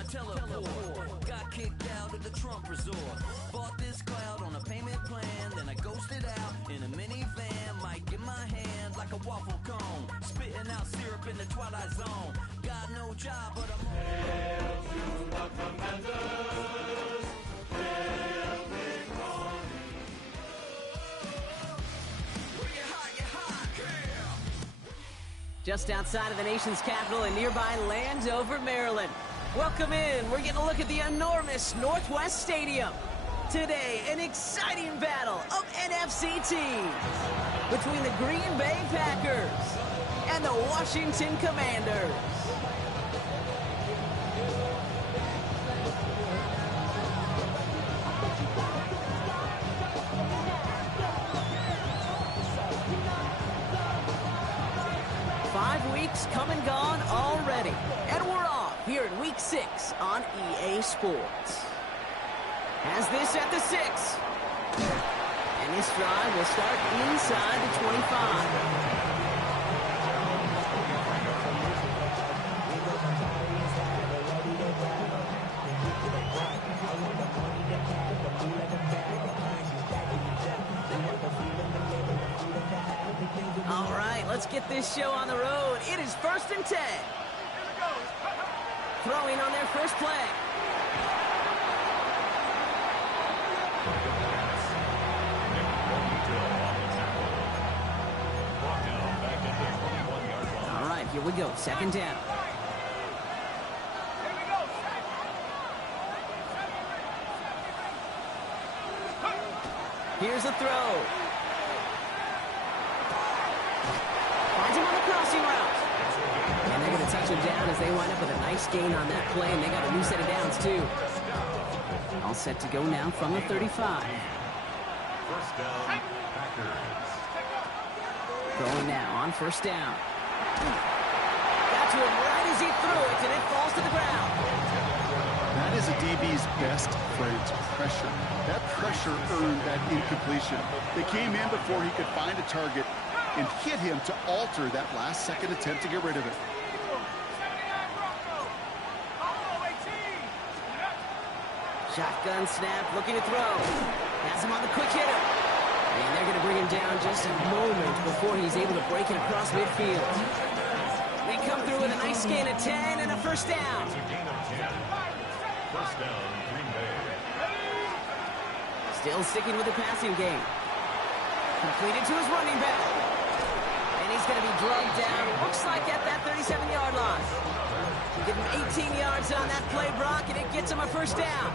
I teleport. Got kicked out of the Trump resort. Bought this cloud on a payment plan. Then I ghosted out in a minivan. Mic in my hand like a waffle cone. Spitting out syrup in the Twilight Zone. Got no job, but I'm Hail to the commanders. Hail victory. Just outside of the nation's capital in nearby Landover, Maryland. Welcome in. We're getting a look at the enormous Northwest Stadium. Today, an exciting battle of NFC teams between the Green Bay Packers and the Washington Commanders. Come and gone already. And we're off here in Week 6 on EA Sports. Has this at the 6. And this drive will start inside the 25. All right, let's get this show on the road. It is 1st and 10. Throwing on their first play. All right, here we go. 2nd down. Here's a throw. Finds him on the crossing route. And they're going to touch him down as they wind up with a nice gain on that play, and they got a new set of downs, too. All set to go now from the 35. First down, Packers. Going now on 1st down. Got to him right as he threw it, and it falls to the ground. That is a DB's best friend, pressure. That pressure earned that incompletion. They came in before he could find a target and hit him to alter that last-second attempt to get rid of it. Shotgun snap, looking to throw. Has him on the quick hitter. And they're going to bring him down just a moment before he's able to break it across midfield. They come through with a nice gain of 10 and a 1st down. First down, Green Bay. Still sticking with the passing game. Completed to his running back. And he's going to be drugged down, looks like at that 37-yard line. Give him 18 yards on that play, Brock, and it gets him a 1st down.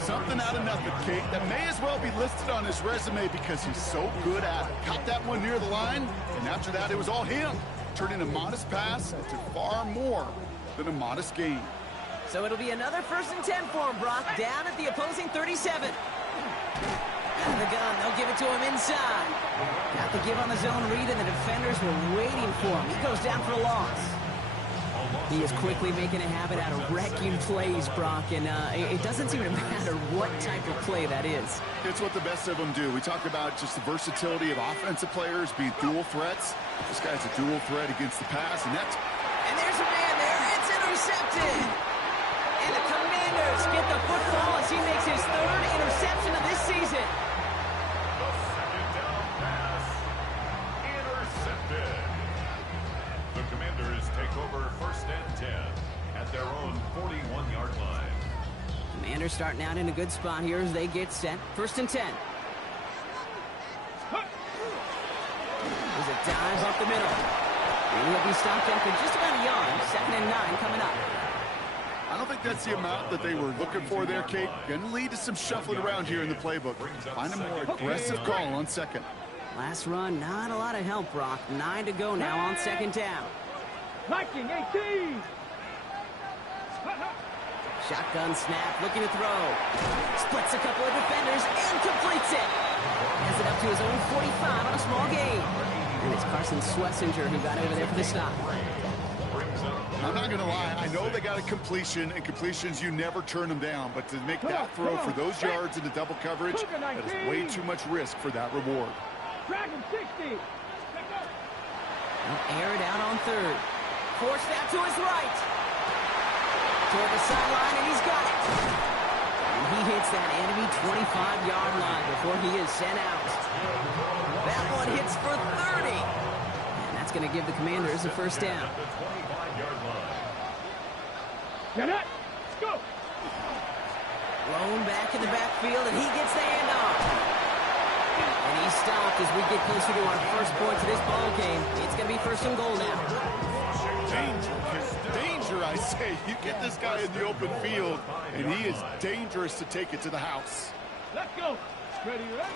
Something out of nothing, Kate. That may as well be listed on his resume because he's so good at it. Caught that one near the line, and after that, it was all him. Turning a modest pass into far more than a modest gain. So it'll be another 1st and 10 for him, Brock, down at the opposing 37. Out of the gun, they'll give it to him inside. Got the give on the zone read, and the defenders were waiting for him. He goes down for a loss. He is quickly making a habit out of wrecking plays, Brock, and it doesn't seem to matter what type of play that is. It's what the best of them do. We talk about just the versatility of offensive players being dual threats. This guy's a dual threat against the pass, and that's... And there's a man there. It's intercepted. And the Commanders get the football as he makes his 3rd interception of this season. The 2nd down pass, intercepted. The Commanders take over 1st and 10 at their own 41-yard line. Commanders starting out in a good spot here as they get set. 1st and 10. There's a dive up the middle. And he'll be stopped after just about a yard. 2nd and 9 coming up. I don't think that's the amount that they were looking for there, Kate. Going to lead to some shuffling around here in the playbook. Find a more aggressive call on 2nd. Last run, not a lot of help, Brock. 9 to go now on 2nd down. Viking 18. Shotgun snap, looking to throw. Splits a couple of defenders and completes it. Has it up to his own 45 on a small gain. And it's Carson Swessinger who got over there for the stop. I'm not going to lie. I know they got a completion, and completions, you never turn them down. But to make that throw for those yards into double coverage, that is way too much risk for that reward. Dragon 60. They'll air it out on 3rd. Forced out to his right. toward the sideline, and he's got it. And he hits that enemy 25-yard line before he is sent out. That one hits for 30. And that's going to give the Commanders a first down. Get it. Let's go. Thrown back in the backfield, and he gets the handoff. And he's stopped as we get closer to our first points of this ball game. It's going to be first and goal now. Danger, I say. You get this guy in the open field, and he is dangerous to take it to the house. Let's go. Ready, ready.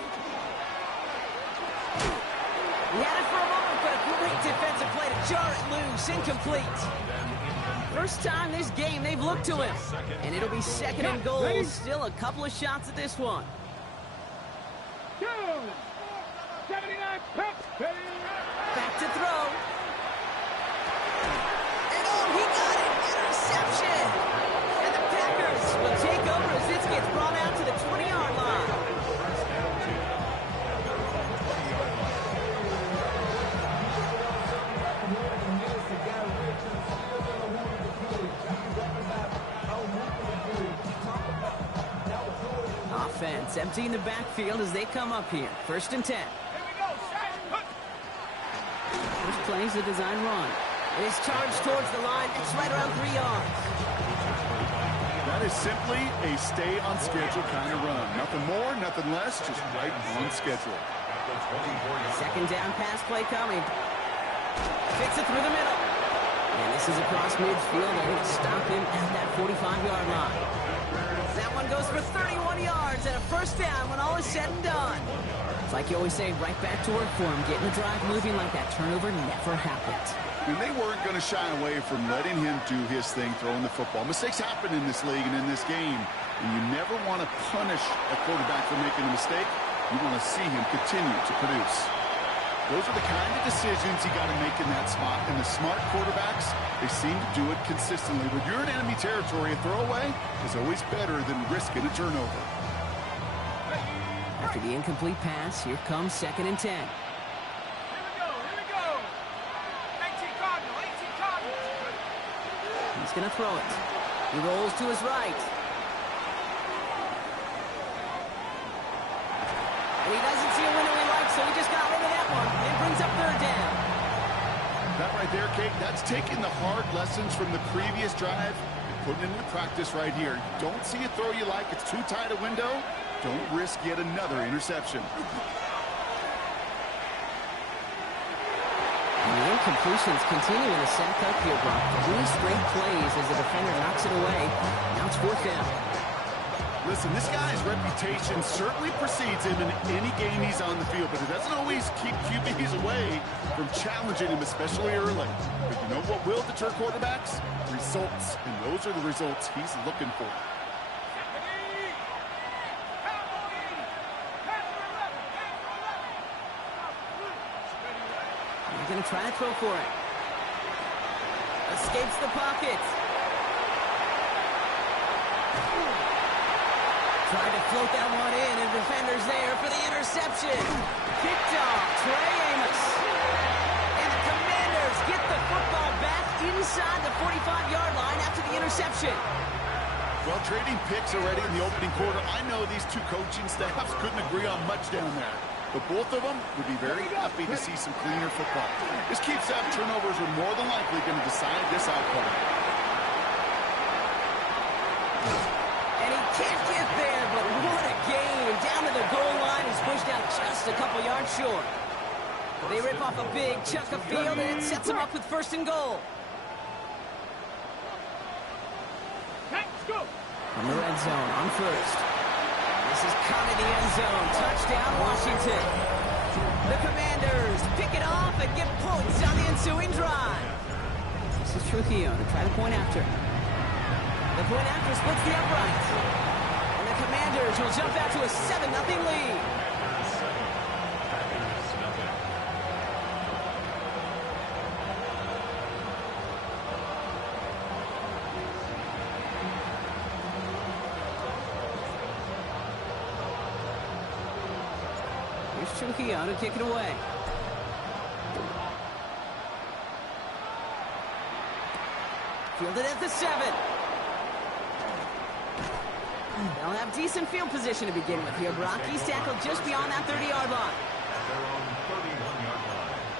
He had it for a moment, but a great defensive play to jar it loose. Incomplete. First time this game they've looked to him. And it'll be second and goal. Still a couple of shots at this one. 79 Pep. Back to throw. And oh, he got it! Interception! And the Packers will take over as this gets brought out to the 20-yard line. Offense emptying the backfield as they come up here. First and 10. First play is a design run. It is charged towards the line. It's right around 3 yards. That is simply a stay on schedule kind of run. Nothing more, nothing less, just right on schedule. Second down pass play coming. Fits it through the middle. And this is across midfield. They're going to stop him at that 45-yard line. That one goes for 31 yards and a first down when all is said and done. It's like you always say, right back to work for him. Getting the drive moving like that turnover never happened. And they weren't going to shy away from letting him do his thing, throwing the football. Mistakes happen in this league and in this game. And you never want to punish a quarterback for making a mistake. You want to see him continue to produce. Those are the kind of decisions you got to make in that spot. And the smart quarterbacks, they seem to do it consistently. When you're in enemy territory, a throwaway is always better than risking a turnover. After the incomplete pass, here comes second and 10. Here we go. 18 Cardinals. He's going to throw it. He rolls to his right. And he doesn't see a window he likes, so he just got rid of that one. It brings up third down. That right there, Kate, that's taking the hard lessons from the previous drive and putting it into practice right here. You don't see a throw you like, it's too tight a window. Don't risk yet another interception. And the incompletions continue in the sack up here, Brock. 3 straight plays as the defender knocks it away. Now it's fourth down. Listen, this guy's reputation certainly precedes him in any game he's on the field, but it doesn't always keep QBs away from challenging him, especially early. But you know what will deter quarterbacks? Results, and those are the results he's looking for. He's going to try to throw for it. Escapes the pocket. Tried to float that one in, and defender's there for the interception. Picked off Trey Amos. And the Commanders get the football back inside the 45-yard line after the interception. Well, trading picks already in the opening quarter. I know these two coaching staffs couldn't agree on much down there, but both of them would be very happy to see some cleaner football. This keeps out turnovers are more than likely going to decide this outcome. And he can't get there, but what a game. Down to the goal line, he's pushed out just a couple yards short. They rip off a big chunk of field, and it sets him up with first and goal. Let's go. From the red zone on first. This is caught in the end zone. Touchdown, Washington. The Commanders pick it off and get points on the ensuing drive. This is Trujillo to try the point after. The point after splits the upright. And the Commanders will jump out to a 7-0 lead. Here's Trujillo to kick it away. Fielded at the 7. They'll have decent field position to begin with here, Brock. He's tackled just beyond that 30-yard line. At their own 31-yard line.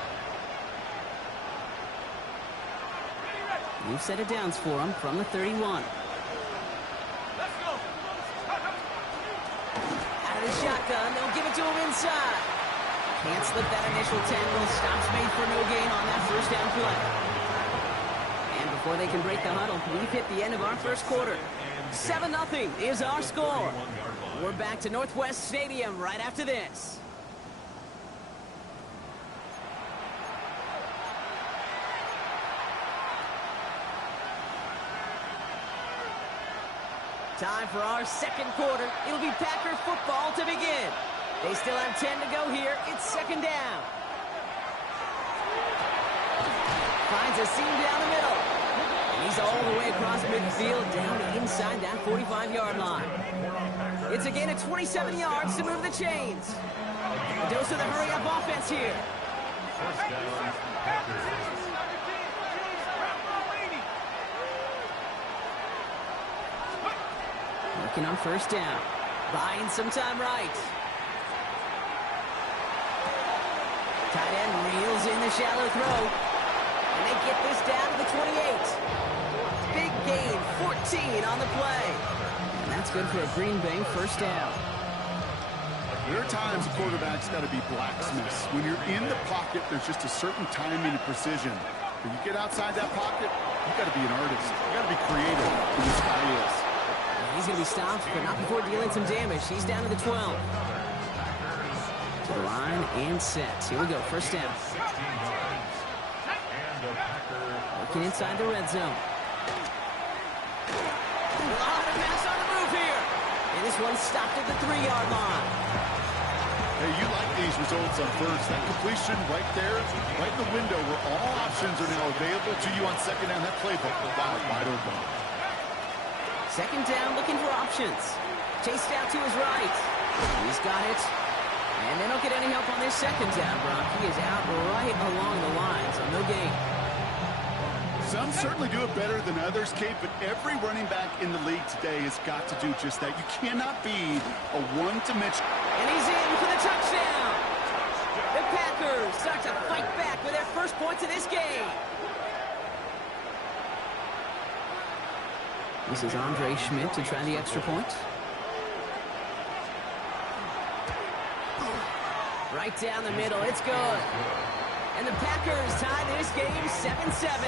New set of downs for him from the 31. Let's go. Out of the shotgun, they'll give it to him inside. Can't slip that initial tackle. Stops made for no gain on that first down play. And before they can break the huddle, we've hit the end of our first quarter. 7-0 is our score. We're back to Northwest Stadium right after this. Time for our second quarter. It'll be Packer football to begin. They still have 10 to go here. It's second down. Finds a seam down the middle. And he's all the way across midfield down inside that 45-yard line. It's a gain of 27 yards to move the chains. A dose of the hurry-up offense here. First down, Packers. Working on first down. Buying some time right. Tight end reels in the shallow throw. And they get this down to the 28. Big gain, 14 on the play. And that's good for a Green Bay first down. There are times a quarterback's got to be blacksmiths. When you're in the pocket, there's just a certain timing and precision. When you get outside that pocket, you've got to be an artist. You've got to be creative, and this guy is. He's going to be stopped, but not before dealing some damage. He's down to the 12. To the line and set. Here we go, first down. Working inside the red zone. A lot of pass on the move here. And this one stopped at the 3-yard line. Hey, you like these results on first. That completion right there, right in the window where all options are now available to you on second down. That playbook, wide open. Second down, looking for options. Chased out to his right. He's got it. And they don't get any help on this second down, Brock. He is out right along the line, so no gain. Some certainly do it better than others, Kate, but every running back in the league today has got to do just that. You cannot be a one-dimensional. And he's in for the touchdown. The Packers start to fight back with their first points of this game. This is Andre Schmidt to try the extra point. Right down the middle, it's good. And the Packers tie this game 7-7.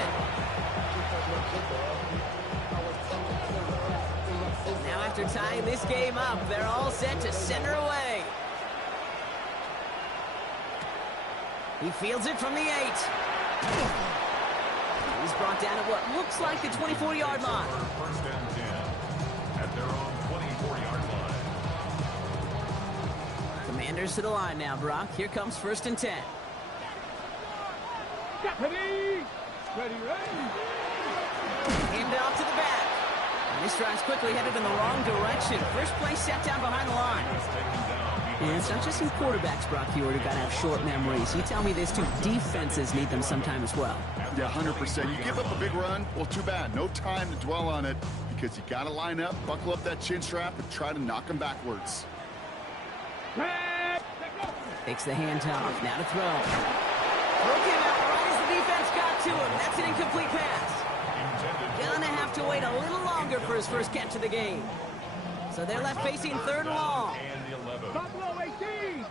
Now after tying this game up, they're all set to send her away. He fields it from the 8. He's brought down at what looks like the 24-yard line. First and 10 at their own 24-yard line. Commanders to the line now, Brock. Here comes first and 10. Ready, ready, ready. Hand off to the back. And this drive's quickly headed in the wrong direction. First play set down behind the line. And it's not just in quarterbacks, Brock Hewitt, who got to have short memories. You tell me this too. Defenses need them sometime as well. Yeah, 100%. You give up a big run, well, too bad. No time to dwell on it because you got to line up, buckle up that chin strap, and try to knock them backwards. Takes the handoff. Now to throw. Broke him out right as the defense got to him. That's an incomplete pass. Gonna have to wait a little longer for his first catch of the game. So they're left facing third and long. Top low, 18.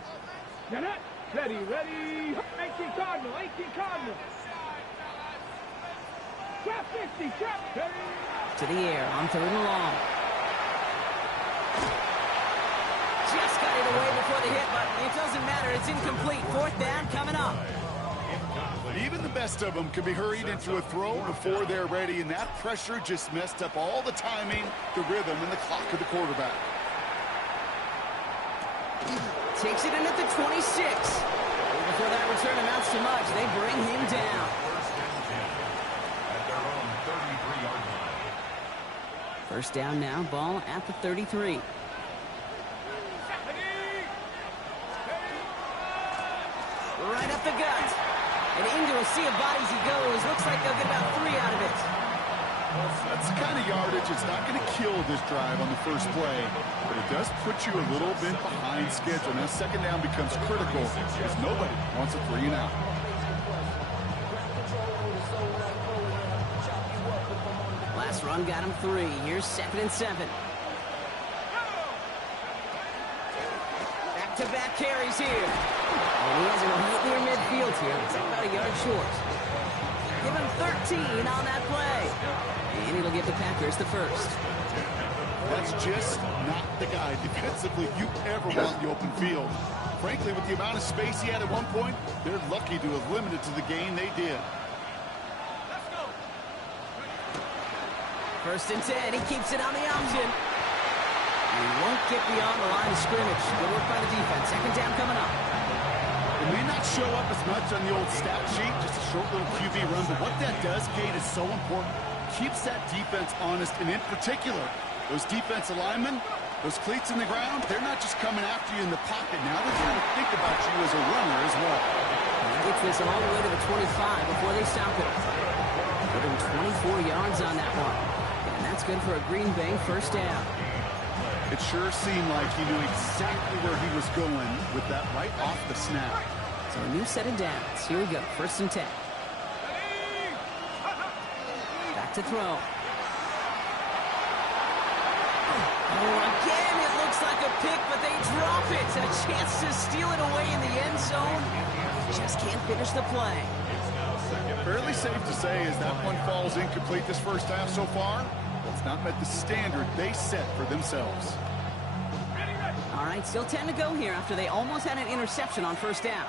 Get it. Ready, ready. 18 Cardinal, 18 Cardinal. Trap 50, trap. Ready. To the air on third and long. Just got it away before the hit, but it doesn't matter. It's incomplete. Fourth down coming up. Even the best of them can be hurried into a throw before they're ready, and that pressure just messed up all the timing, the rhythm, and the clock of the quarterback. Takes it in at the 26. Before that return amounts to much, they bring him down. First and 10 at their own 33-yard line. First down now, ball at the 33. Right up the gut. And into a sea of bodies he goes. Looks like they'll get about 3 out of it. That's the kind of yardage. It's not going to kill this drive on the first play, but it does put you a little bit behind schedule. Now, second down becomes critical because nobody wants a 3-and-out. Last run got him 3. Here's 2nd and 7. Back-to-back carries here. And he has it right near midfield here. It's about a yard short. Give him 13 on that play. And it'll give the Packers the first. That's just not the guy defensively you ever want in the open field. Frankly, with the amount of space he had at one point, they're lucky to have limited to the gain they did. First and 10, he keeps it on the option. He won't get beyond the line of scrimmage. Good work by the defense. Second down coming up. It may not show up as much on the old stat sheet, just a short little QB run, but what that does, Kate, is so important. Keeps that defense honest, and in particular, those defensive linemen, those cleats in the ground, they're not just coming after you in the pocket. Now they're trying to think about you as a runner as well. Gets this all the way to the 25 before they stop it. Put him 24 yards on that one. And that's good for a Green Bay first down. It sure seemed like he knew exactly where he was going with that right off the snap. So a new set of downs. Here we go. First and 10. Back to throw. Oh, again, it looks like a pick, but they drop it. A chance to steal it away in the end zone. Just can't finish the play. Fairly safe to say as that one falls incomplete this first half so far. It's not met the standard they set for themselves. All right, still 10 to go here after they almost had an interception on first down.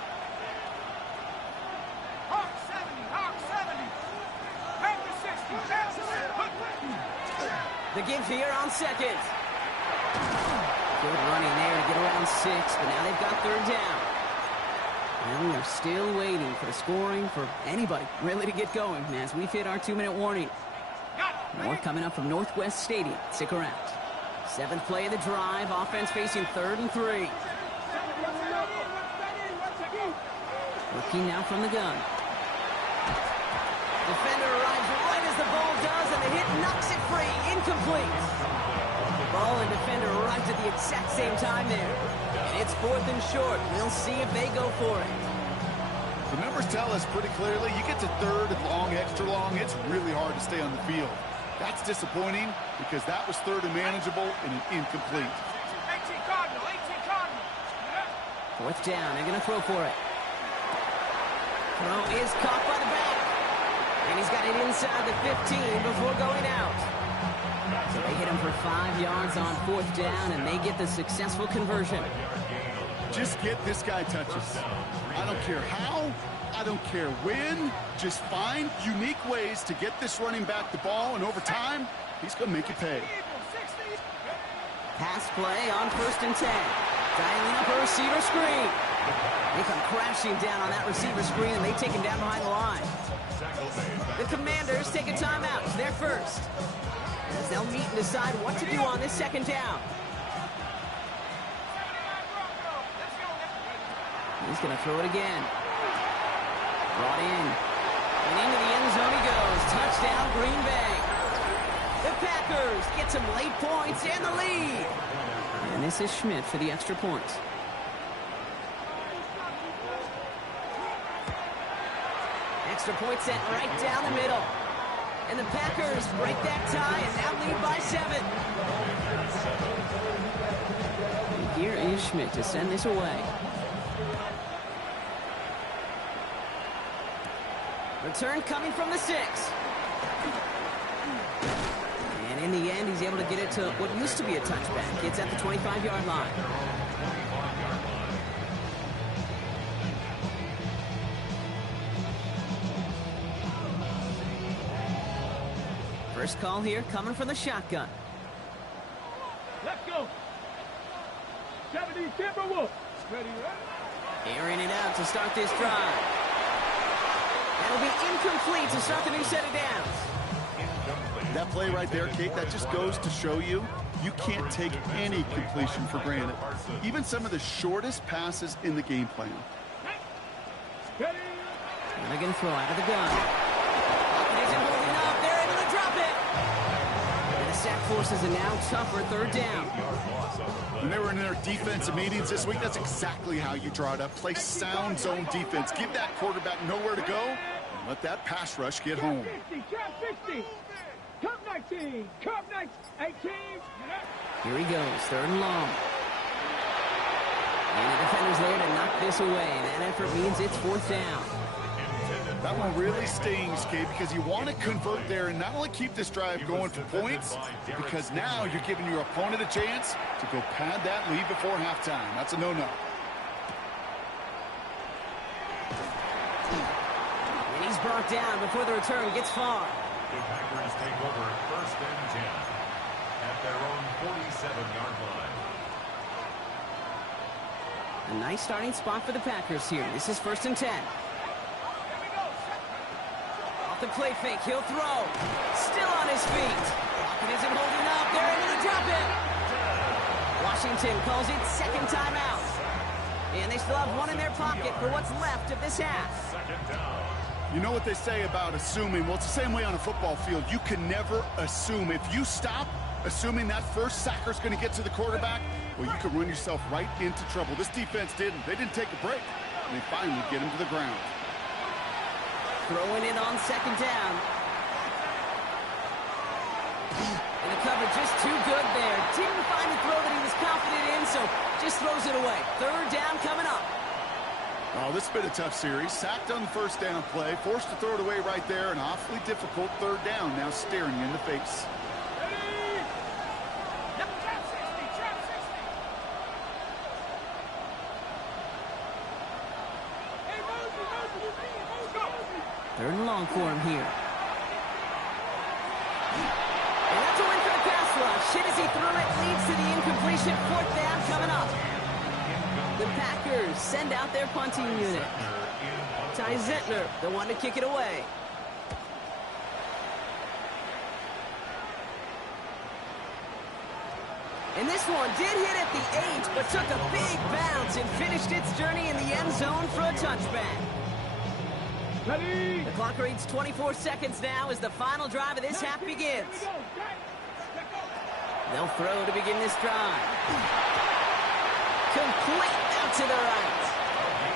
Hawk 70, Hawk 70. Back to 60, back to 60. The give here on second. Good running there to get around 6, but now they've got third down. And they're still waiting for the scoring for anybody really to get going as we've hit our 2-minute warning. More coming up from Northwest Stadium. Stick around. 7th play of the drive. Offense facing 3rd and 3. Looking now from the gun. Defender arrives right as the ball does, and the hit knocks it free. Incomplete. Ball and defender right at the exact same time there. And it's 4th and short. We'll see if they go for it. The numbers tell us pretty clearly, you get to 3rd and long, extra long, it's really hard to stay on the field. That's disappointing because that was 3rd and manageable and an incomplete. 18 Cardinal, 18 Cardinal. 4th down. They're going to throw for it. Throw is caught by the back. And he's got it inside the 15 before going out. So they hit him for 5 yards on 4th down, and they get the successful conversion. Just get this guy touches. I don't care how, I don't care when. Just find unique ways to get this running back the ball, and over time, he's going to make you pay. Pass play on 1st and 10. Dialing up a receiver screen. They come crashing down on that receiver screen, and they take him down behind the line. The Commanders take a timeout. It's their first. As they'll meet and decide what to do on this 2nd down. He's going to throw it again. Brought in. And into the end zone he goes. Touchdown, Green Bay. The Packers get some late points and the lead. And this is Schmidt for the extra point. Extra point sent right down the middle. And the Packers break that tie and now lead by 7. And here is Schmidt to send this away. Return coming from the 6. And in the end, he's able to get it to what used to be a touchback. It's at the 25-yard line. First call here coming from the shotgun. Let's go. 70 Timberwolves. Ready, ready. Airing it out to start this drive. That'll be incomplete to start the new set of downs. That play right there, Kate, that just goes to show you can't take any completion for granted. Even some of the shortest passes in the game plan. Ready. And they're going to throw out of the gun. Isn't holding up. They're able to drop it. sack forces a now tougher third down. When they were in their defensive meetings this week, that's exactly how you draw it up. Play sound zone defense. Give that quarterback nowhere to go, and let that pass rush get home. 50, trap 60. Cup 19, cup 18. Here he goes, third and long. And the defender's there to knock this away, and that effort means it's fourth down. That one really stings, Kate, because you want to convert there and not only keep this drive going for points, because now you're giving your opponent a chance to go pad that lead before halftime. That's a no-no. And he's brought down before the return gets far. The Packers take over first and 10 at their own 47-yard line. A nice starting spot for the Packers here. This is first and 10. Off the play fake, he'll throw. Still on his feet. It isn't holding up. They're able to drop it. Washington calls it second timeout. And they still have one in their pocket for what's left of this half. Second down. You know what they say about assuming? Well, it's the same way on a football field. You can never assume. If you stop assuming that first sacker's going to get to the quarterback, well, you can run yourself right into trouble. This defense didn't. They didn't take a break. And they finally get him to the ground. Throwing it on second down. And the cover just too good there. Didn't find a throw that he was confident in, so just throws it away. Third down coming up. Oh, this has been a tough series. Sacked on the first down play. Forced to throw it away right there. An awfully difficult third down now staring you in the face. Third and long for him here. And that's a win for the pass rush. Hit as he threw it, leads to the incompletion. Fourth down coming up. The Packers send out their punting unit. Ty Zentner, the one to kick it away. And this one did hit at the 8, but took a big bounce and finished its journey in the end zone for a touchback. Ready. The clock reads 24 seconds now as the final drive of this half begins. They'll throw to begin this drive. Complete out to the right.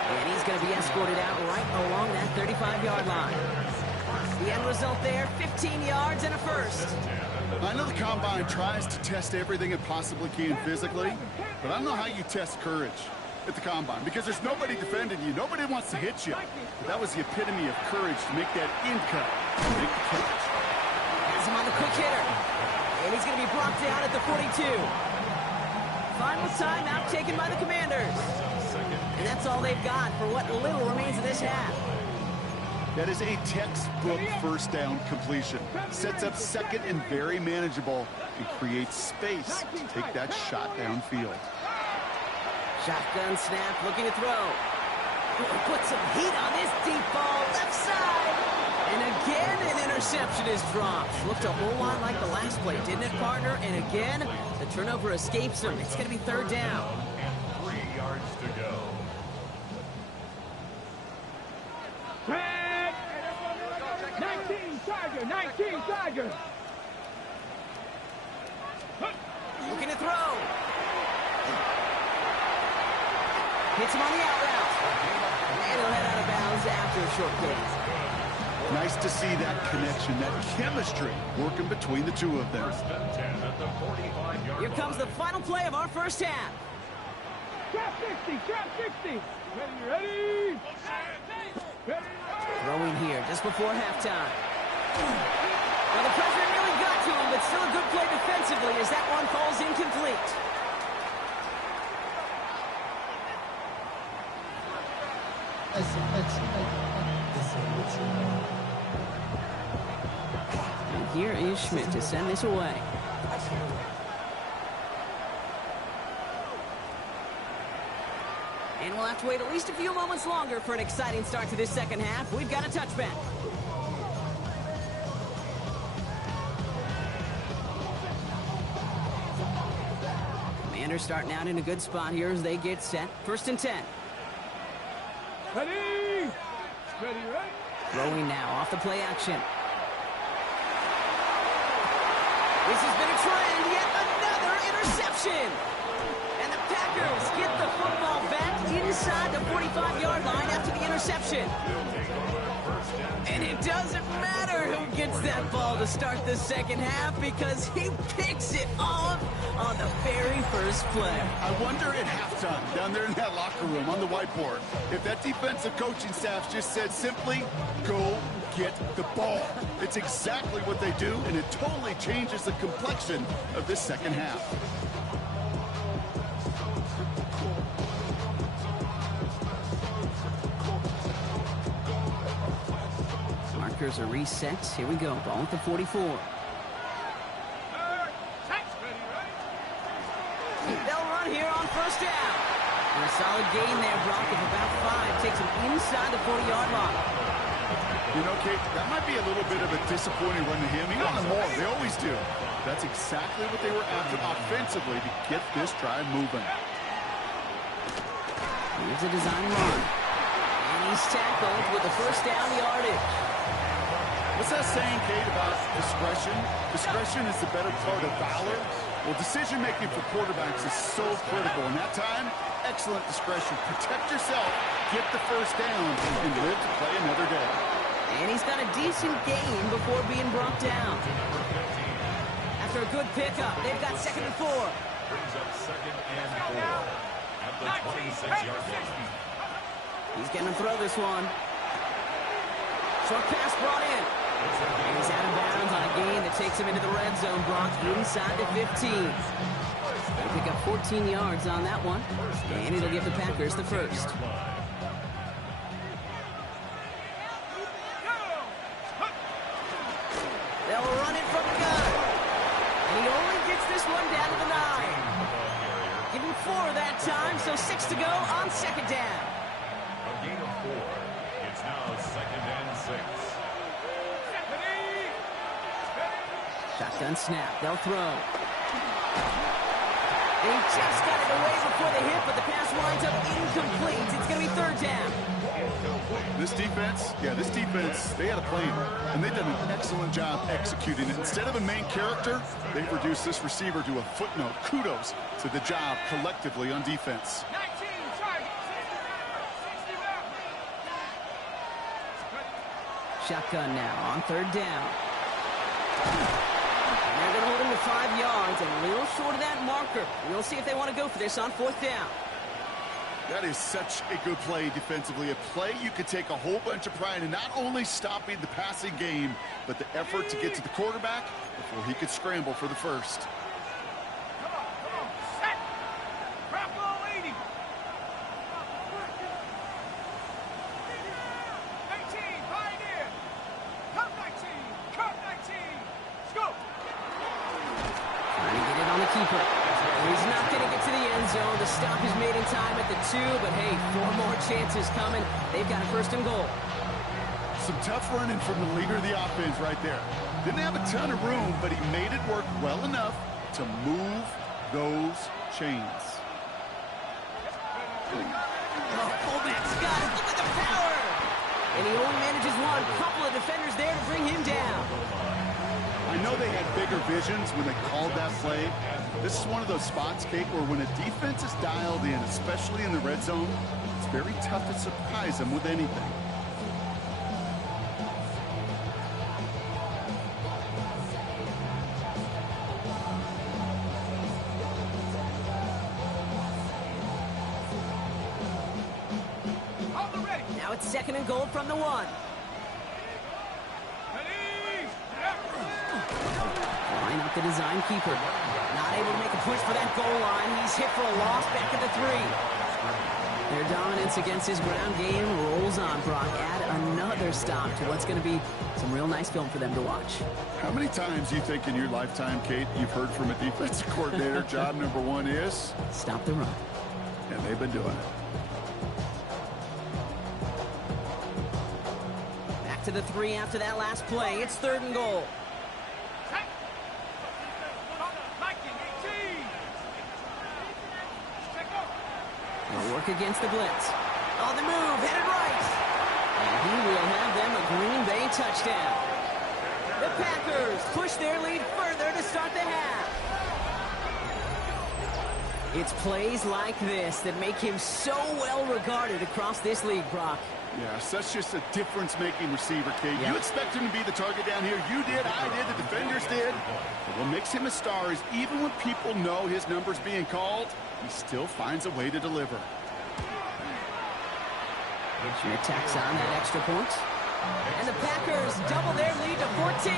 And he's going to be escorted out right along that 35-yard line. The end result there, 15 yards and a first. I know the Combine tries to test everything it possibly can physically, but I don't know how you test courage at the Combine, because there's nobody defending you. Nobody wants to hit you. But that was the epitome of courage to make that in cut and make the catch. Has him on the quick hitter. And he's going to be brought down at the 42. Final timeout taken by the Commanders. And that's all they've got for what little remains of this half. That is a textbook first down completion. Sets up second and very manageable and creates space to take that shot downfield. Shotgun snap, looking to throw. Put some heat on this deep ball, left side. And again, an interception is dropped. Looked a whole lot like the last play, didn't it, partner? And again, the turnover escapes him. It's going to be third down. And 3 yards to go. Tag. 19 Tiger, 19 Tiger. Looking to throw. Hits him on the out route. And he'll head out of bounds after a short gain. Nice to see that connection, that chemistry working between the two of them. First and 10 at the 45-yard Here comes the final play of our first half. Trap 60, trap 60. Ready. Throwing here just before halftime. Well, the pressure nearly got to him, but still a good play defensively as that one falls incomplete. And here is Schmidt to send this away. And we'll have to wait at least a few moments longer for an exciting start to this second half. We've got a touchback. Commanders starting out in a good spot here as they get set. First and 10. Ready. Throwing now off the play action. This has been a trend. Yet another interception. And the Packers get the football back inside the 45-yard line after the interception. And it doesn't matter who gets that ball to start the second half because he picks it off on the very first play. I wonder at halftime, down there in that locker room on the whiteboard, if that defensive coaching staff just said simply, go get the ball. It's exactly what they do, and it totally changes the complexion of this second half. Markers are reset. Here we go. Ball at the 44. They'll run here on first down. And a solid gain there, Brock, of about 5. Takes him inside the 40-yard line. You know, Kate, that might be a little bit of a disappointing run to him. He wanted more. They always do. That's exactly what they were after offensively to get this drive moving. Here's a design run. And he's tackled with the first down yardage. What's that saying, Kate, about discretion? Discretion is the better part of valor. Well, decision-making for quarterbacks is so critical. In that time, excellent discretion. Protect yourself, get the first down, and live to play another day. And he's got a decent gain before being brought down. After a good pickup, they've got 2nd and 4. Brings up 2nd and 4 at the 26-yard line. He's going to throw this one. Short pass brought in. And he's out of bounds on a gain that takes him into the red zone, Brock, inside the 15. They'll pick up 14 yards on that one, and it'll give the Packers the first. They'll run it from the gun. And he only gets this one down to the 9. Give him 4 that time, so 6 to go on 2nd down. A gain of 4. It's now 2nd and 6. Shotgun snap. They'll throw. They just got it away before the hit, but the pass winds up incomplete. It's going to be 3rd down. This defense, they had a plan, and they've done an excellent job executing it. Instead of a main character, they've reduced this receiver to a footnote. Kudos to the job collectively on defense. Shotgun now on 3rd down. And they're going to hold him to 5 yards, and a little short of that marker. We'll see if they want to go for this on 4th down. That is such a good play defensively. A play you could take a whole bunch of pride in not only stopping the passing game, but the effort to get to the quarterback before he could scramble for the first. Keeper. He's not going to get to the end zone. The stop is made in time at the 2, but hey, 4 more chances coming. They've got a 1st and goal. Some tough running from the leader of the offense right there. Didn't have a ton of room, but he made it work well enough to move those chains. Fullback's got it. Look at the power. And he only manages one. Couple of defenders there to bring him down. I know they had bigger visions when they called that play. This is one of those spots, Kate, where when a defense is dialed in, especially in the red zone, it's very tough to surprise them with anything. Now it's 2nd and goal from the 1. Line up the design keeper. Not able to make a push for that goal line. He's hit for a loss back at the 3. Their dominance against his ground game rolls on, Brock. Add another stop to what's going to be some real nice film for them to watch. How many times do you think in your lifetime, Kate, you've heard from a defensive coordinator, job number 1 is? Stop the run. And they've been doing it. Back to the 3 after that last play. It's 3rd and goal. They'll work against the blitz. On the move, headed right. And he will have them a Green Bay touchdown. The Packers push their lead further to start the half. It's plays like this that make him so well regarded across this league, Brock. Yeah, such just a difference-making receiver, Kate. Yep. You expect him to be the target down here. You did, I did, the defenders did. But what makes him a star is even when people know his number's being called, he still finds a way to deliver. Schmidt tacks on that extra point. And the Packers double their lead to 14.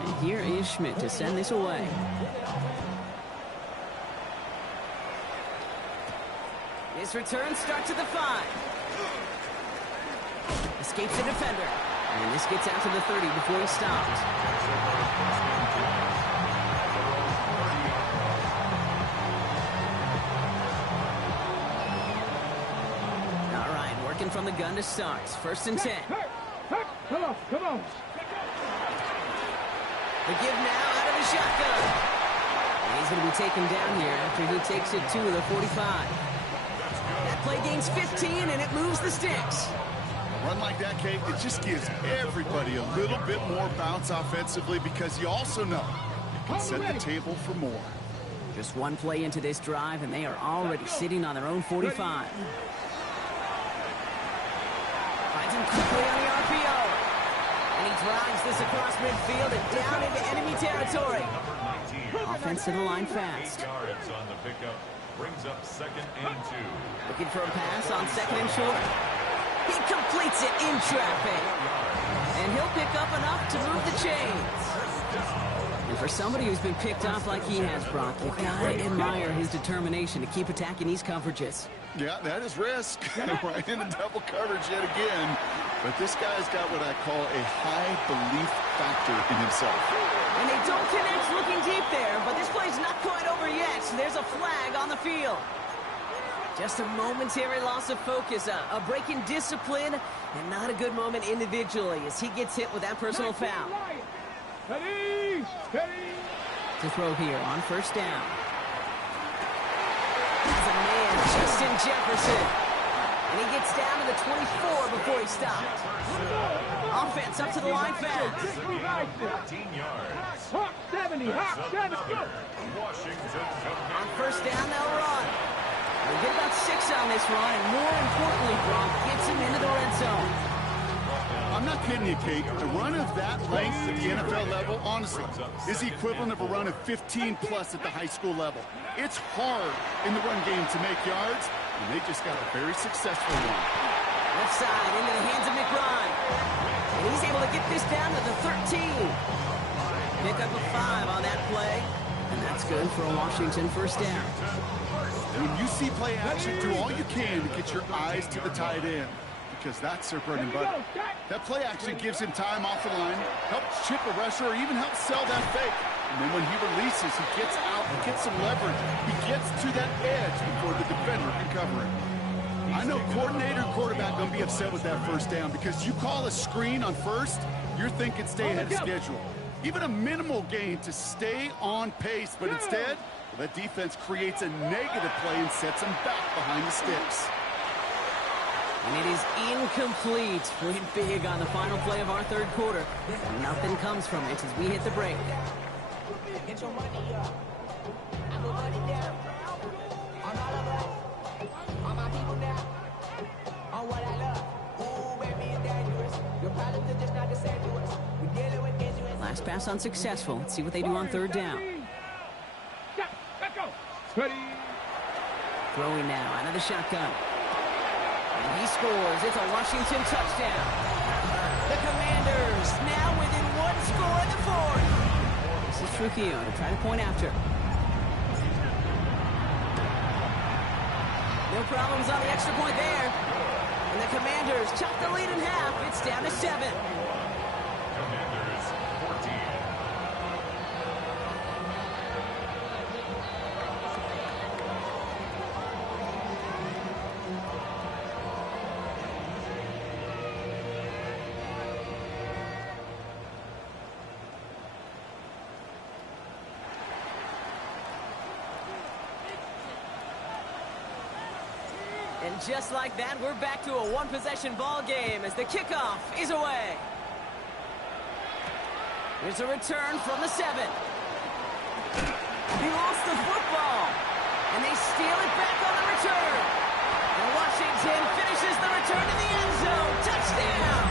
And here is Schmidt to send this away. His return starts at the 5. Escapes the defender. And this gets out to the 30 before he stops. All right, working from the gun to start. 1st and 10. Come on, come on. The give now out of the shotgun. And he's going to be taken down here after he takes it to the 45. That play gains 15, and it moves the sticks. A run like that, Kate, it just gives everybody a little bit more bounce offensively because you also know it can set the table for more. Just one play into this drive, and they are already sitting on their own 45. Finds him quickly on the RPO. And he drives this across midfield and down into enemy territory. Offense to the line fast. Yards on the pickup. Brings up 2nd and 2. Looking for a pass on 2nd and short. He completes it in traffic. And he'll pick up enough to move the chains. And for somebody who's been picked off like he has, Brock, you've got to admire his determination to keep attacking these coverages. Yeah, that is risk. Right in the double coverage yet again. But this guy's got what I call a high belief factor in himself. And they don't connect looking deep there, but this play's not quite over yet. There's a flag on the field. Just a momentary loss of focus, a break in discipline, and not a good moment individually as he gets hit with that personal foul. Steady, steady. To throw here on 1st down. He's a man, Justin Jefferson. And he gets down to the 24 before he stops. Offense up to the line fast. 14 yards. Hawk 70, Hawk 70. Washington On 1st down, they'll run. They get about 6 on this run, and more importantly, Brock gets him into the red zone. I'm not kidding you, Kate. A run of that length at the NFL level, honestly, is the equivalent of a run of 15-plus at the high school level. It's hard in the run game to make yards, and they just got a very successful one. Left side into the hands of McBride. And he's able to get this down to the 13. Pick up a 5 on that play. And that's good for a Washington 1st down. When you see play action, do all you can to get your eyes to the tight end, because that's their bread and butter. That play action gives him time off the line, helps chip a rusher, or even helps sell that fake. And then when he releases, he gets out, he gets some leverage. He gets to that edge before the defender can cover it. I know coordinator and quarterback going to be upset with that 1st down because you call a screen on 1st, you're thinking stay ahead of schedule. Even a minimal gain to stay on pace, but instead, well, that defense creates a negative play and sets them back behind the sticks. And it is incomplete. Went big on the final play of our 3rd quarter. Nothing comes from it as we hit the break. Get your money up. I put money down. On all of us. On my people now. On what I love. Ooh, baby, it's dangerous. Your problems are just not the same to us. We're dealing with issues. Last pass unsuccessful. Let's see what they do on 3rd down. Let's go. Ready. Throwing now out of the shotgun. And he scores. It's a Washington touchdown. The Commanders now within 1 score in the 4th. This is Trujillo to try to point after. No problems on the extra point there. And the Commanders chop the lead in half. It's down to 7. Commanders 14. And just like that, we're back to a one-possession ball game as the kickoff is away. Here's a return from the 7. He lost the football, and they steal it back on the return. And Washington finishes the return in the end zone. Touchdown!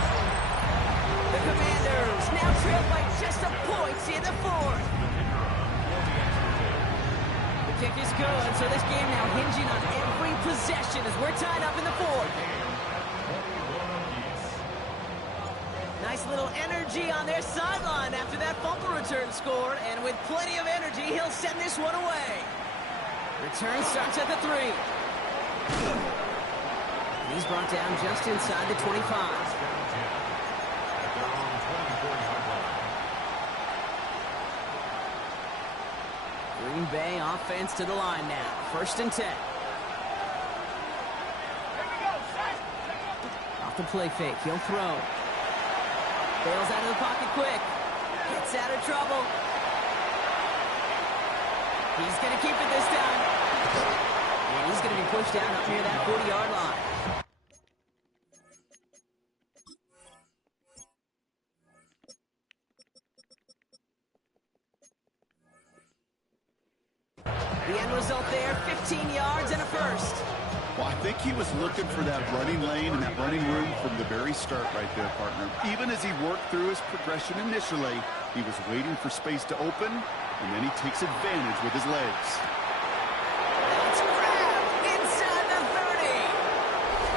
The Commanders now trail by just a point in the 4th. The kick is good, so this game now hinging on every possession as we're tied up in the 4th. Nice little energy on their sideline after that fumble return scored, and with plenty of energy, he'll send this one away. Return starts at the 3. And he's brought down just inside the 25. Green Bay offense to the line now. 1st and 10. Off the play fake, he'll throw. Bails out of the pocket quick. Gets out of trouble. He's going to keep it this time. And he's going to be pushed down up near that 40-yard line. The end result there, 15 yards and a first. Well, I think he was looking for that running lane and that running room from the very start right there, partner. Even as he worked through his progression initially, he was waiting for space to open, and then he takes advantage with his legs. It's grabbed inside the 30.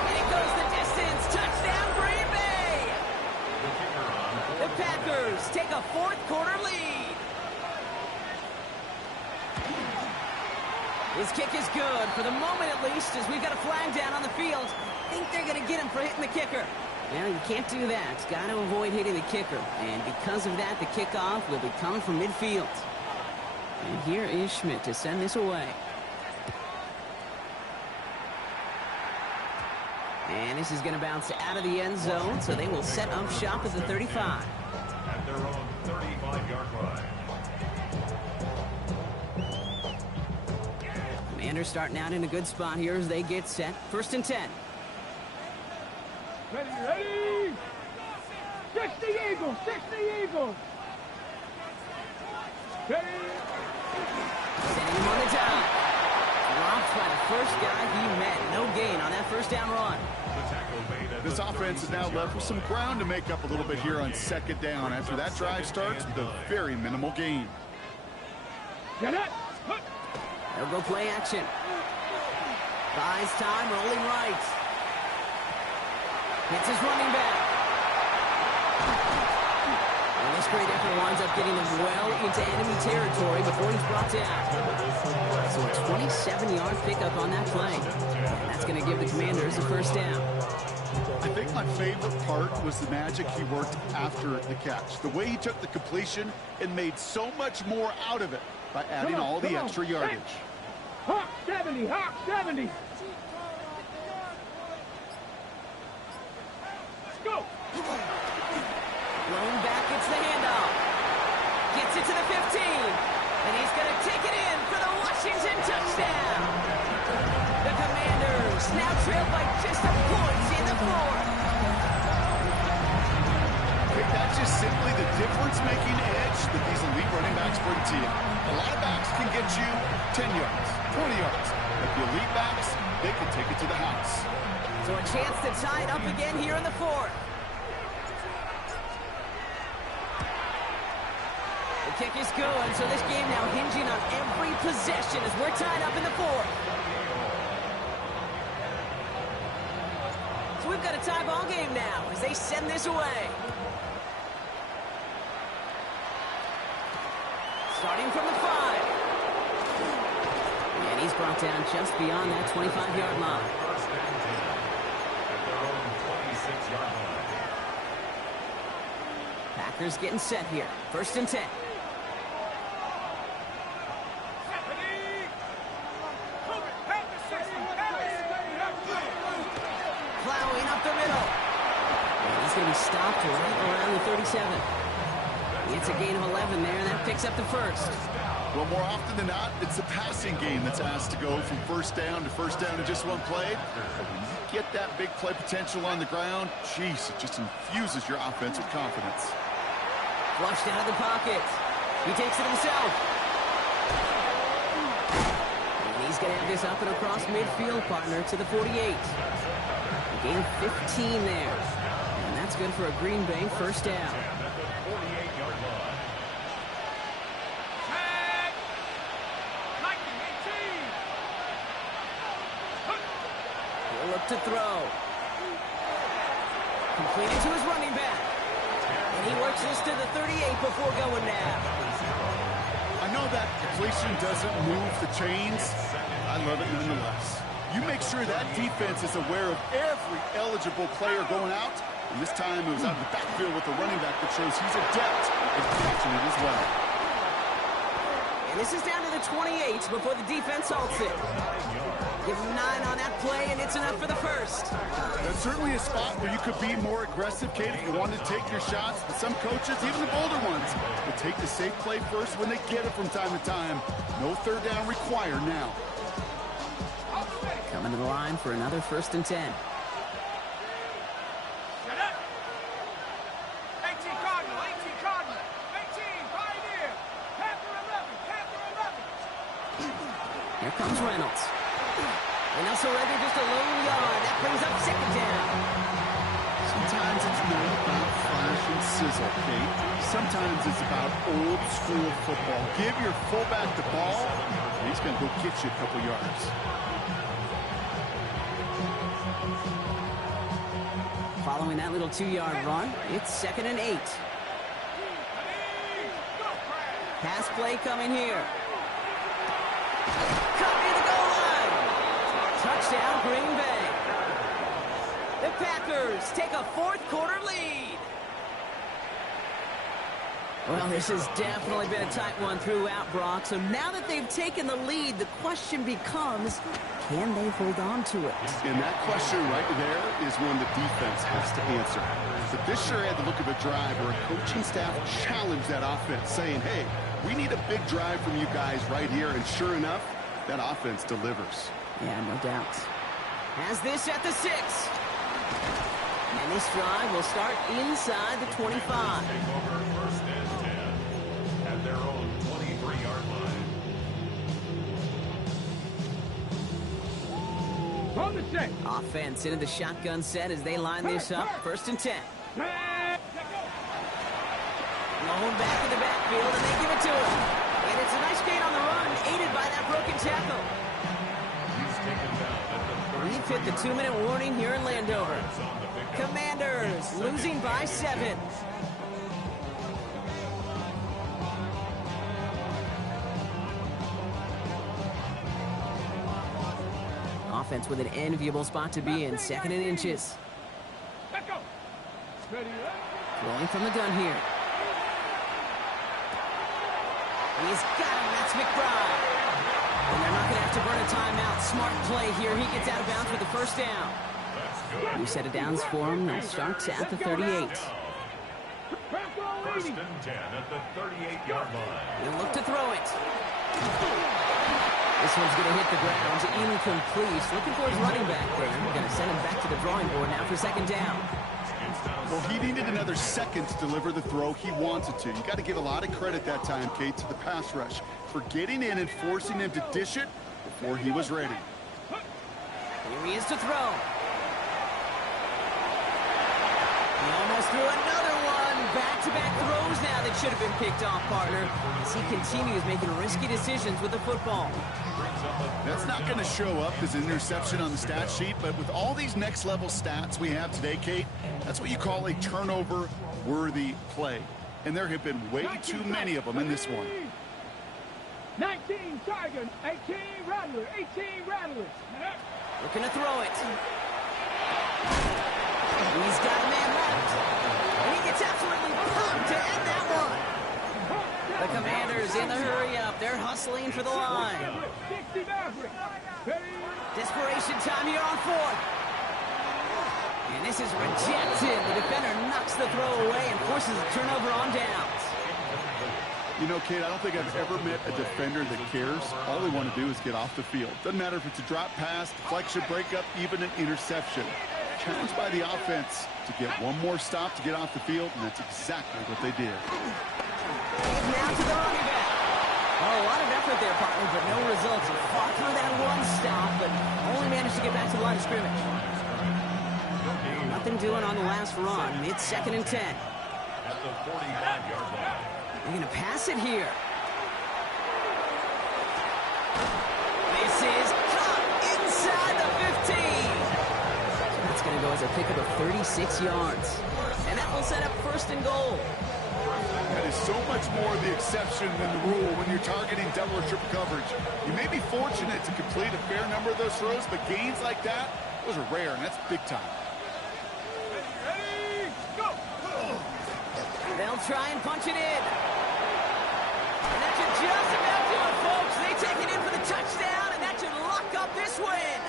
And it goes the distance. Touchdown, Green Bay. The Packers take a 4th quarter lead. His kick is good, for the moment at least, as we've got a flag down on the field. I think they're going to get him for hitting the kicker. Well, you can't do that. Got to avoid hitting the kicker. And because of that, the kickoff will be coming from midfield. And here is Schmidt to send this away. And this is going to bounce out of the end zone, so they will set up shop at the 35. At their own 35-yard line. Commanders starting out in a good spot here as they get set. 1st and 10. Ready, ready! 60 Eagles, 60 Eagles! Ready! Sending him on the down. Dropped by the first guy he met. No gain on that first down run. This offense is now left with some ground to make up a little bit here on 2nd down after that drive starts with a very minimal gain. Get it! They'll go play action. Buys time, rolling right. Hits his running back. And this great effort winds up getting him well into enemy territory before he's brought down. So a 27-yard pickup on that play. And that's going to give the Commanders a 1st down. I think my favorite part was the magic he worked after the catch. The way he took the completion and made so much more out of it by adding all the extra yardage. Hawk 70, Hawk 70. Let's go. Thrown back, it's the handoff. Gets it to the 15. And he's going to take it in for the Washington touchdown. The Commanders now trail by just a point in the 4th. That's just simply the difference-making edge that these elite running backs bring to you. A lot of backs can get you 10 yards, 20 yards. But the elite backs, they can take it to the house. So a chance to tie it up again here in the 4th. The kick is good, so this game now hinging on every possession as we're tied up in the 4th. So we've got a tie ball game now as they send this away. Starting from the 5. And he's brought down just beyond that 25-yard line. First and 10 at their own 26-yard line. Packers getting set here. 1st and 10. Plowing up the middle. And he's going to be stopped right around the 37. It's a gain of 11 there, and that picks up the 1st. Well, more often than not, it's the passing game that's asked to go from first down in just one play. But when you get that big play potential on the ground, geez, it just infuses your offense with confidence. Flushed out of the pocket. He takes it himself. And he's going to have this up and across midfield, partner, to the 48. A gain of 15 there. And that's good for a Green Bay first down. Look to throw. Completed to his running back. And he works this to the 38 before going down. I know that completion doesn't move the chains. I love it nonetheless. You make sure that defense is aware of every eligible player going out. And this time it was out of the backfield with the running back that shows he's adept at catching it as well. And this is down to the 28 before the defense halts it. Give him 9 on that play, and it's enough for the first. That's certainly a spot where you could be more aggressive, Kate, if you wanted to take your shots. But some coaches, even the bolder ones, will take the safe play first when they get it from time to time. No third down required now. Coming to the line for another 1st and 10. Here comes Reynolds. And they'll surrender just a lone yard. That brings up 2nd down. Sometimes it's not about flash and sizzle, Kate. Sometimes it's about old school football. Give your fullback the ball, and he's going to go get you a couple yards. Following that little 2-yard run, it's 2nd and 8. Pass play coming here. Cut near the goal line. Touchdown, Green Bay. The Packers take a 4th quarter lead. Well, this has definitely been a tight one throughout, Brock. So now that they've taken the lead, the question becomes, can they hold on to it? And that question right there is one the defense has to answer. But this sure had the look of a drive where a coaching staff challenged that offense, saying, hey, we need a big drive from you guys right here. And sure enough, that offense delivers. Yeah, no doubt. Has this at the 6. And this drive will start inside the 25. Take over 1st and 10 at their own 23-yard line. On the set. Offense into the shotgun set as they line this up. 1st and 10. Blown back in the backfield, and they give it to him. And it's a nice gain on the run, aided by that broken tackle. He's taken down at the We've hit the 2-minute warning here in Landover. Commanders losing by 7. Offense with an enviable spot to be in, 2nd and inches. Let's go. Ready, Throwing from the gun here. He's got him. That's McBride. And they're not going to have to burn a timeout. Smart play here. He gets out of bounds for the 1st down. New set of downs for him. They'll start at the 38. 1st and 10 at the 38-yard line. He'll look to throw it. This one's going to hit the ground. Incomplete. Looking for his running back there. We're going to send him back to the drawing board now for 2nd down. Well, he needed another second to deliver the throw he wanted to. You got to give a lot of credit that time, Kate, to the pass rush for getting in and forcing him to dish it before he was ready. Here he is to throw. He almost threw another one. Back-to-back throws now that should have been picked off, partner, as he continues making risky decisions with the football. That's not going to show up as an interception on the stat sheet, but with all these next-level stats we have today, Kate, that's what you call a turnover-worthy play. And there have been way too many of them in this one. 19 Tigers, 18 Rattlers, 18 Rattlers. Looking to throw it. He's got a man left. And he gets absolutely pumped to end that one. The Commanders in the hurry-up. They're hustling for the line. 60 Maverick. Desperation time here on 4th. And this is rejected. The defender knocks the throw away and forces a turnover on downs. You know, Kate, I don't think I've ever met a defender that cares. All they want to do is get off the field. Doesn't matter if it's a drop pass, deflection, breakup, even an interception. Challenged by the offense to get one more stop to get off the field, and that's exactly what they did. Now to the running back. Oh, a lot of effort there, partner, but no results. He fought through that one stop, but only managed to get back to the line of scrimmage. Nothing doing on the last run. It's 2nd and 10. At the 45-yard line. They're going to pass it here. This is caught inside the 15. That's going to go as a pickup of 36 yards. And that will set up 1st and goal. That is so much more the exception than the rule when you're targeting double or triple coverage. You may be fortunate to complete a fair number of those throws, but gains like that, those are rare, and that's big time. Ready, go! They'll try and punch it in. And that should just about do it, folks. They take it in for the touchdown, and that should lock up this win.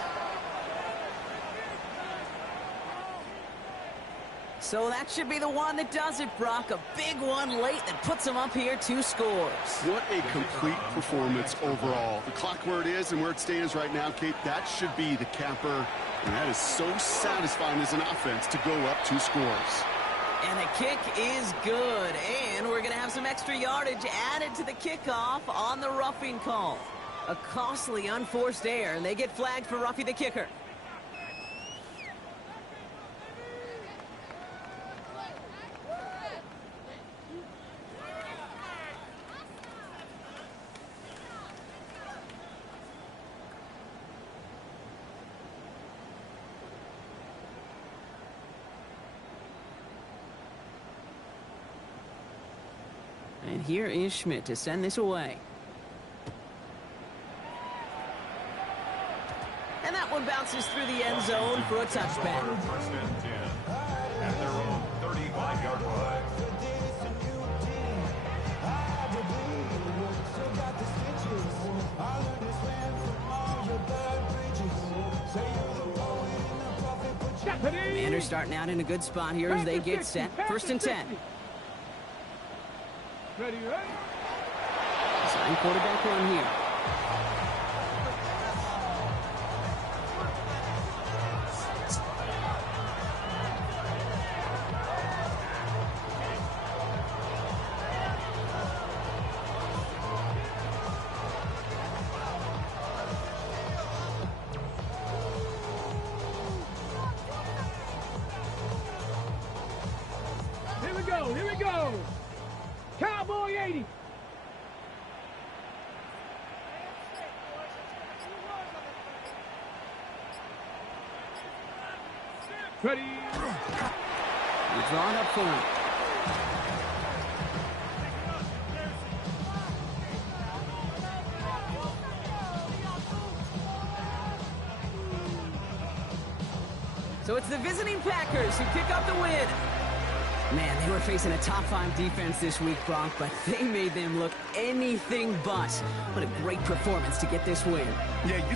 So that should be the one that does it, Brock. A big one late that puts them up here 2 scores. What a complete performance overall. The clock where it is and where it stands right now, Kate, that should be the capper. And that is so satisfying as an offense to go up 2 scores. And the kick is good. And we're going to have some extra yardage added to the kickoff on the roughing call. A costly unforced error, and they get flagged for roughing the kicker. And here is Schmidt to send this away. And that one bounces through the end zone for a touchback. 1st and 10. At their own 35-yard line. Commanders starting out in a good spot here as they get set. 1st and 10. Ready, ready? Sign quarterback run here. Here we go. Cowboy 80. Ready. We're drawn up for him. So it's the visiting Packers who pick up the win. Man, they were facing a top 5 defense this week, Brock, but they made them look anything but. What a great performance to get this win. Yeah, you can